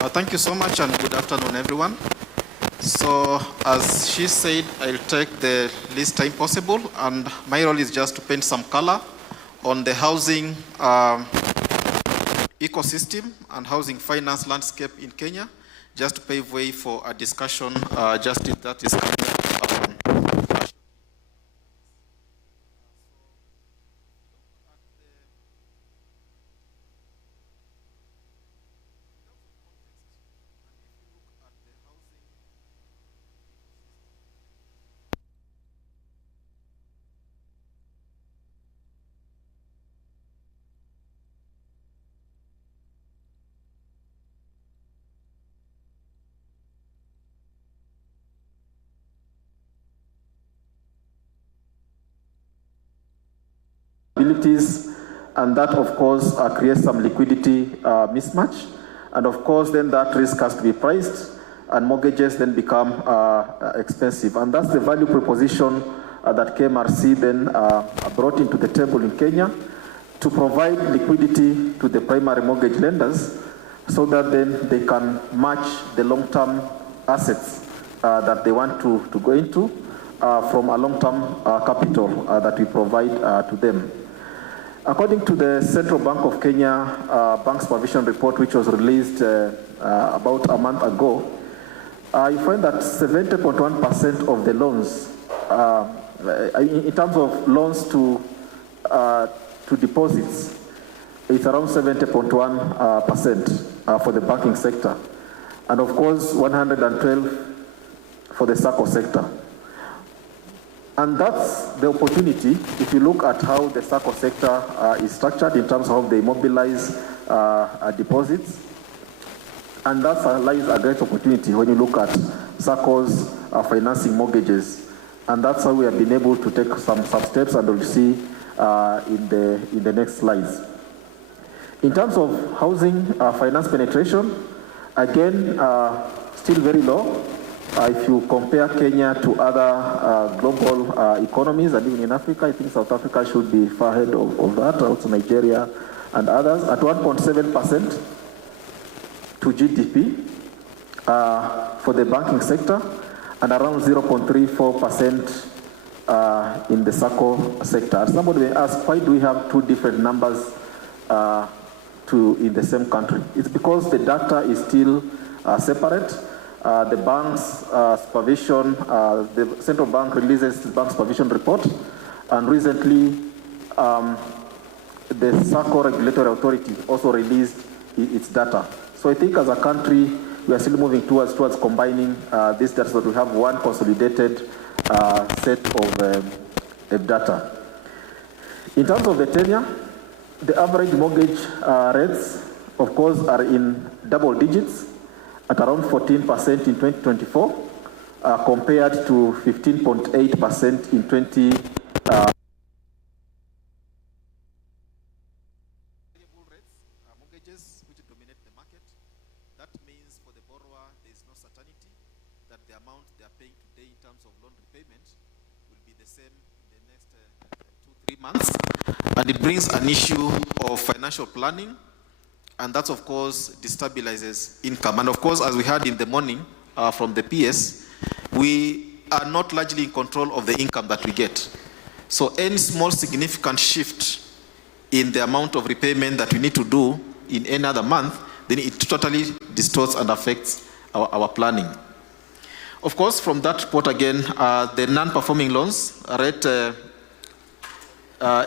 Thank you so much and good afternoon, everyone. So, as she said, I'll take the least time possible, and my role is just to paint some color on the housing ecosystem and housing finance landscape in Kenya, just to pave way for a discussion just that is kind of abilities, and that of course creates some liquidity mismatch, and of course then that risk has to be priced and mortgages then become expensive, and that's the value proposition that Kmrc then brought into the table in Kenya to provide liquidity to the primary mortgage lenders so that then they can match the long-term assets that they want to go into from a long-term capital that we provide to them. According to the Central Bank of Kenya Bank Supervision Report, which was released about a month ago, you find that 70.1% of the loans, in terms of loans to deposits, it's around 70.1% for the banking sector, and of course 112 for the SACCO sector. And that's the opportunity, if you look at how the SACCO sector is structured in terms of how they mobilize deposits. And that lies a great opportunity when you look at SACCOs financing mortgages. And that's how we have been able to take some steps, and we'll see in the next slides. In terms of housing finance penetration, again, still very low. If you compare Kenya to other global economies, and even in Africa, I think South Africa should be far ahead of that, also Nigeria and others, at 1.7% to GDP for the banking sector, and around 0.34% in the SACCO sector. Somebody may ask, why do we have two different numbers in the same country? It's because the data is still separate. The bank's supervision, the central bank releases the bank supervision report, and recently the SACCO regulatory authority also released its data. So I think as a country, we are still moving towards combining this data so that we have one consolidated set of data. In terms of the tenure, the average mortgage rates, of course, are in double digits, at around 14% in 2024, compared to 15.8% in 20. Mortgages which dominate the market. That means for the borrower, there is no certainty that the amount they are paying today in terms of loan repayment will be the same in the next 2-3 months, and it brings an issue of financial planning. And that, of course, destabilizes income. And of course, as we heard in the morning from the PS, we are not largely in control of the income that we get. So any small significant shift in the amount of repayment that we need to do in any other month, then it totally distorts and affects our planning. Of course, from that report again, the non-performing loans rate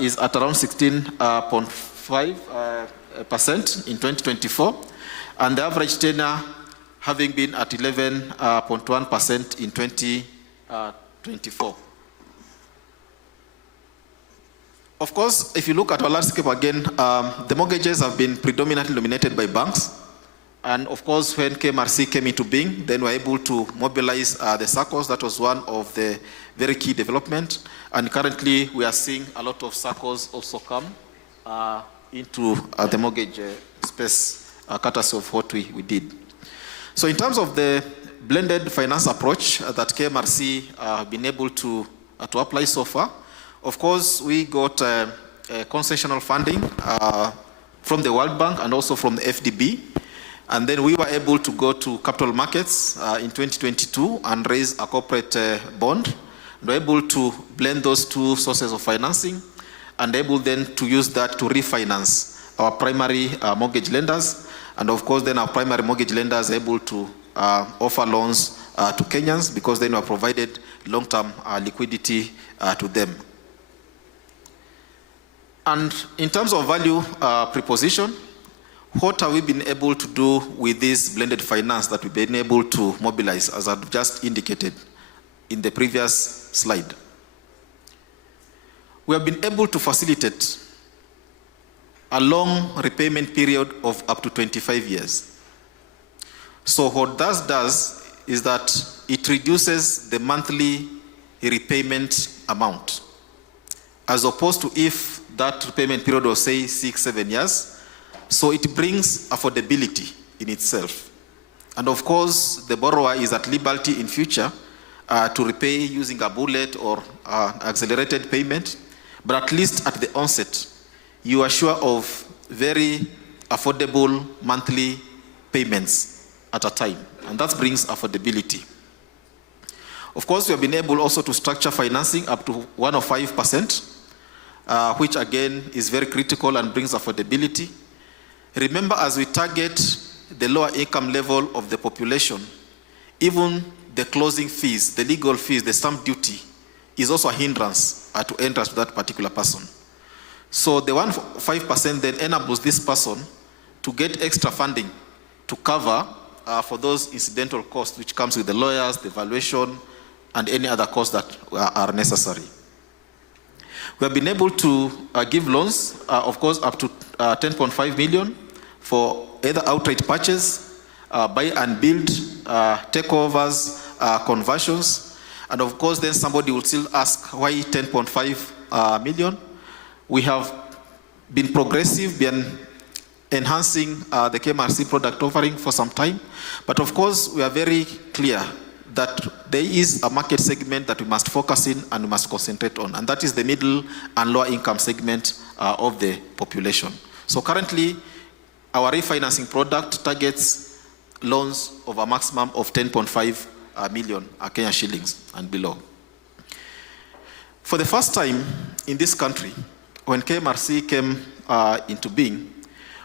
is at around 16.5%. In 2024, and the average tenure having been at 11.1% in 2024. Of course, if you look at our landscape again, the mortgages have been predominantly dominated by banks, and of course, when Kmrc came into being, then we were able to mobilize the SACCOs. That was one of the very key development, and currently we are seeing a lot of SACCOs also come into the mortgage space, courtesy of what we did. So in terms of the blended finance approach that Kmrc have been able to apply so far, of course, we got concessional funding from the World Bank and also from the FDB. And then we were able to go to capital markets in 2022 and raise a corporate bond. We were able to blend those two sources of financing and able then to use that to refinance our primary mortgage lenders. And of course, then our primary mortgage lenders are able to offer loans to Kenyans because then we provided long-term liquidity to them. And in terms of value proposition, what have we been able to do with this blended finance that we've been able to mobilize, as I've just indicated in the previous slide? We have been able to facilitate a long repayment period of up to 25 years. So what that does is that it reduces the monthly repayment amount, as opposed to if that repayment period was, say, 6-7 years. So it brings affordability in itself. And of course, the borrower is at liberty in future to repay using a bullet or accelerated payment. But at least at the onset, you are sure of very affordable monthly payments at a time. And that brings affordability. Of course, we have been able also to structure financing up to 105%, which again is very critical and brings affordability. Remember, as we target the lower income level of the population, even the closing fees, the legal fees, the stamp duty is also a hindrance to entrance to that particular person. So the 105% then enables this person to get extra funding to cover for those incidental costs which comes with the lawyers, the valuation, and any other costs that are necessary. We have been able to give loans, of course, up to 10.5 million for either outright purchase, buy and build, takeovers, conversions. And of course, then somebody will still ask, why 10.5 million? We have been progressive, been enhancing the Kmrc product offering for some time. But of course, we are very clear that there is a market segment that we must focus in and we must concentrate on, and that is the middle and lower income segment of the population. So currently, our refinancing product targets loans of a maximum of 10.5 million Kenya shillings and below. For the first time in this country, when Kmrc came into being,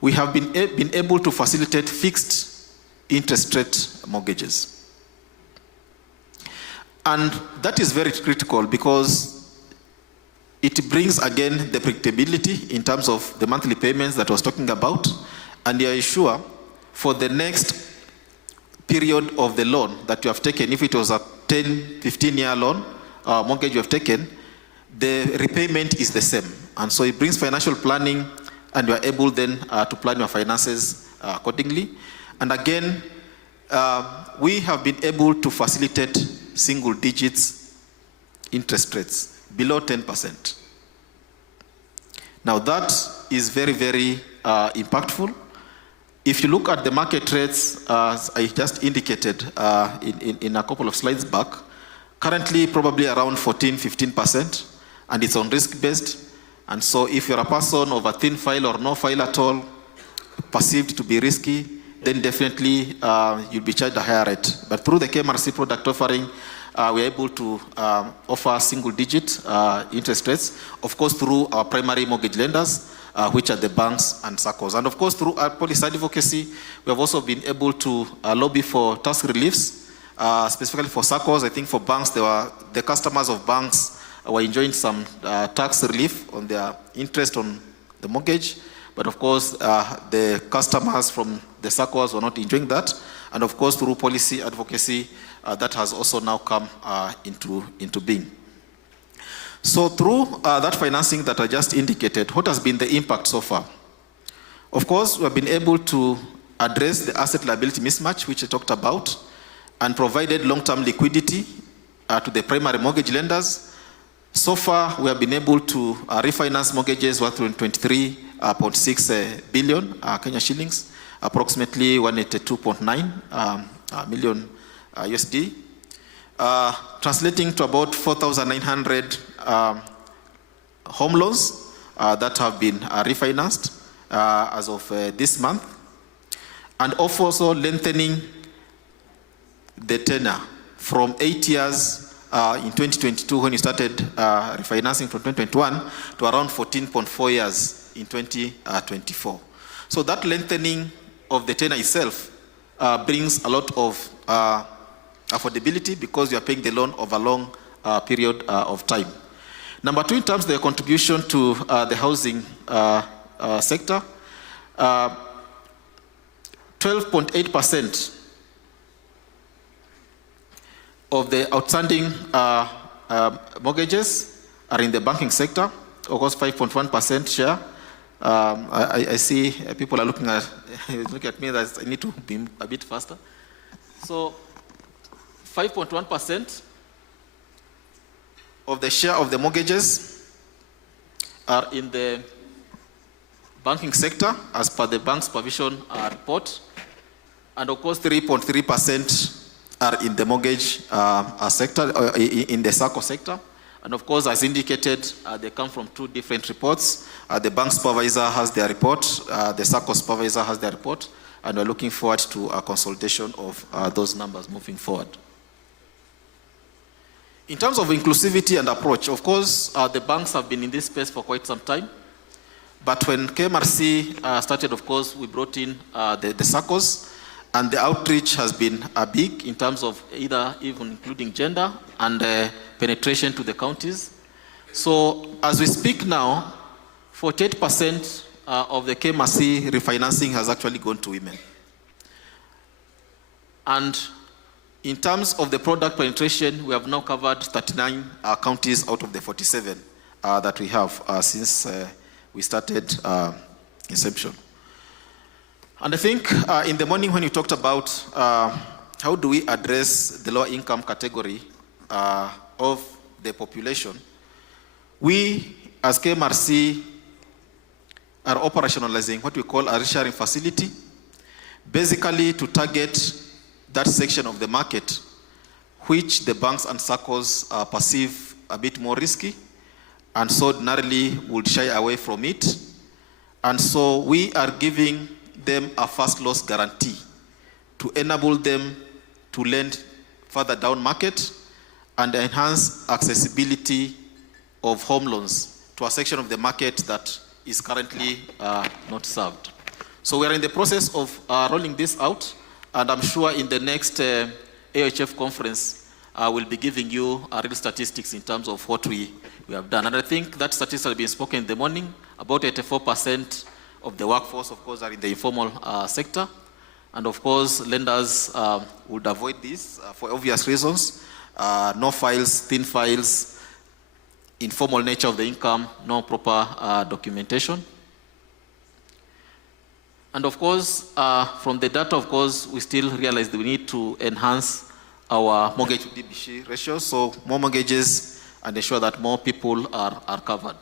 we have been able to facilitate fixed interest rate mortgages. And that is very critical because it brings, again, the predictability in terms of the monthly payments that I was talking about, and you are sure for the next period of the loan that you have taken, if it was a 10, 15-year loan, mortgage you have taken, the repayment is the same. And so it brings financial planning, and you are able then to plan your finances accordingly. And again, we have been able to facilitate single digits interest rates below 10%. Now that is very, very impactful. If you look at the market rates, as I just indicated in a couple of slides back, currently probably around 14-15%, and it's on risk-based. And so if you're a person of a thin file or no file at all, perceived to be risky, then definitely you'll be charged a higher rate. But through the Kmrc product offering, we're able to offer single-digit interest rates, of course, through our primary mortgage lenders, which are the banks and SACCOs. And of course, through our policy advocacy, we have also been able to lobby for tax reliefs, specifically for SACCOs. I think for banks, the customers of banks were enjoying some tax relief on their interest on the mortgage. But of course, the customers from the SACCOs were not enjoying that. And of course, through policy advocacy, that has also now come into being. So through that financing that I just indicated, what has been the impact so far? Of course, we have been able to address the asset liability mismatch, which I talked about, and provided long-term liquidity to the primary mortgage lenders. So far, we have been able to refinance mortgages worth 23.6 billion Kenya shillings, approximately 182.9 million USD, translating to about 4,900 home loans that have been refinanced as of this month. and also lengthening the tenor from 8 years in 2022 when you started refinancing from 2021 to around 14.4 years in 2024. So that lengthening of the tenor itself brings a lot of affordability because you are paying the loan over a long period of time. Number two, in terms of the contribution to the housing sector, 12.8% of the outstanding mortgages are in the banking sector, of course 5.1% share. I see people are looking at me that I need to be a bit faster. So 5.1% of the share of the mortgages are in the banking sector as per the bank's supervision report, and of course 3.3% are in the mortgage sector, in the SACCO sector. And of course, as indicated, they come from two different reports. The bank supervisor has their report, the SACCO supervisor has their report, and we're looking forward to a consolidation of those numbers moving forward. In terms of inclusivity and approach, of course, the banks have been in this space for quite some time. But when Kmrc started, of course, we brought in the SACCOs, and the outreach has been big in terms of even including gender and penetration to the counties. So as we speak now, 48% of the Kmrc refinancing has actually gone to women. And in terms of the product penetration, we have now covered 39 counties out of the 47 that we have since we started inception. And I think in the morning when you talked about how do we address the lower income category of the population, we as Kmrc are operationalizing what we call a risk-sharing facility, basically to target that section of the market which the banks and SACCOs perceive a bit more risky, and so ordinarily would shy away from it. And so we are giving them a first loss guarantee to enable them to lend further down market and enhance accessibility of home loans to a section of the market that is currently not served. So we are in the process of rolling this out, and I'm sure in the next AHF conference, we'll be giving you real statistics in terms of what we have done. And I think that statistics have been spoken in the morning. About 84% of the workforce, of course, are in the informal sector. And of course, lenders would avoid this for obvious reasons. No files, thin files, informal nature of the income, no proper documentation. And of course, from the data, of course, we still realize that we need to enhance our mortgage to DBC ratio, so more mortgages and ensure that more people are covered.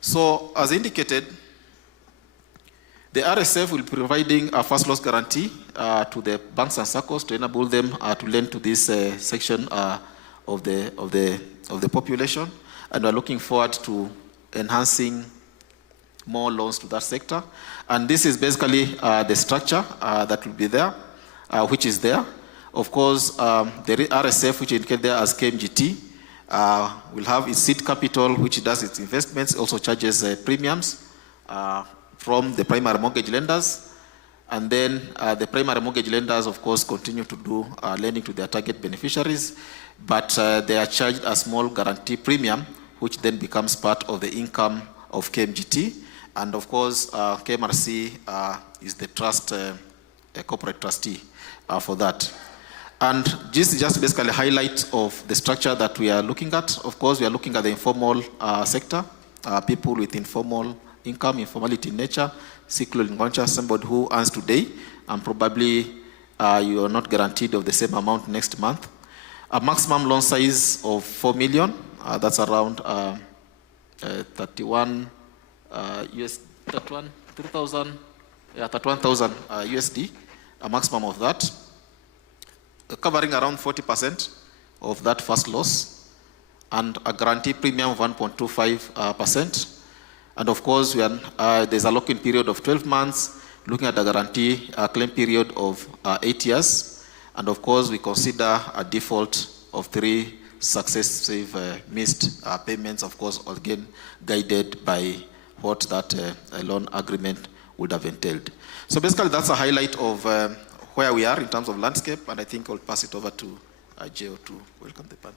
So, as indicated, the RSF will be providing a first loss guarantee to the banks and SACCOs to enable them to lend to this section of the population, and we're looking forward to enhancing more loans to that sector. And this is basically the structure that will be there, which is there. Of course, the RSF, which is indicated there as KMGT, will have its seed capital, which does its investments, also charges premiums from the primary mortgage lenders. And then the primary mortgage lenders, of course, continue to do lending to their target beneficiaries, but they are charged a small guarantee premium, which then becomes part of the income of KMGT. And of course, Kmrc is the trust, a corporate trustee for that. And this is just basically a highlight of the structure that we are looking at. Of course, we are looking at the informal sector, people with informal income, informality in nature, cyclical in nature, somebody who earns today, and probably you are not guaranteed of the same amount next month. A maximum loan size of 4 million, that's around 31,000 USD, a maximum of that, covering around 40% of that first loss, and a guarantee premium of 1.25%. And of course, there's a lock-in period of 12 months, looking at the guarantee claim period of 8 years. And of course, we consider a default of 3 successive missed payments, of course, again, guided by what that loan agreement would have entailed. So basically, that's a highlight of where we are in terms of landscape, and I think I'll pass it over to Joe to welcome the panel.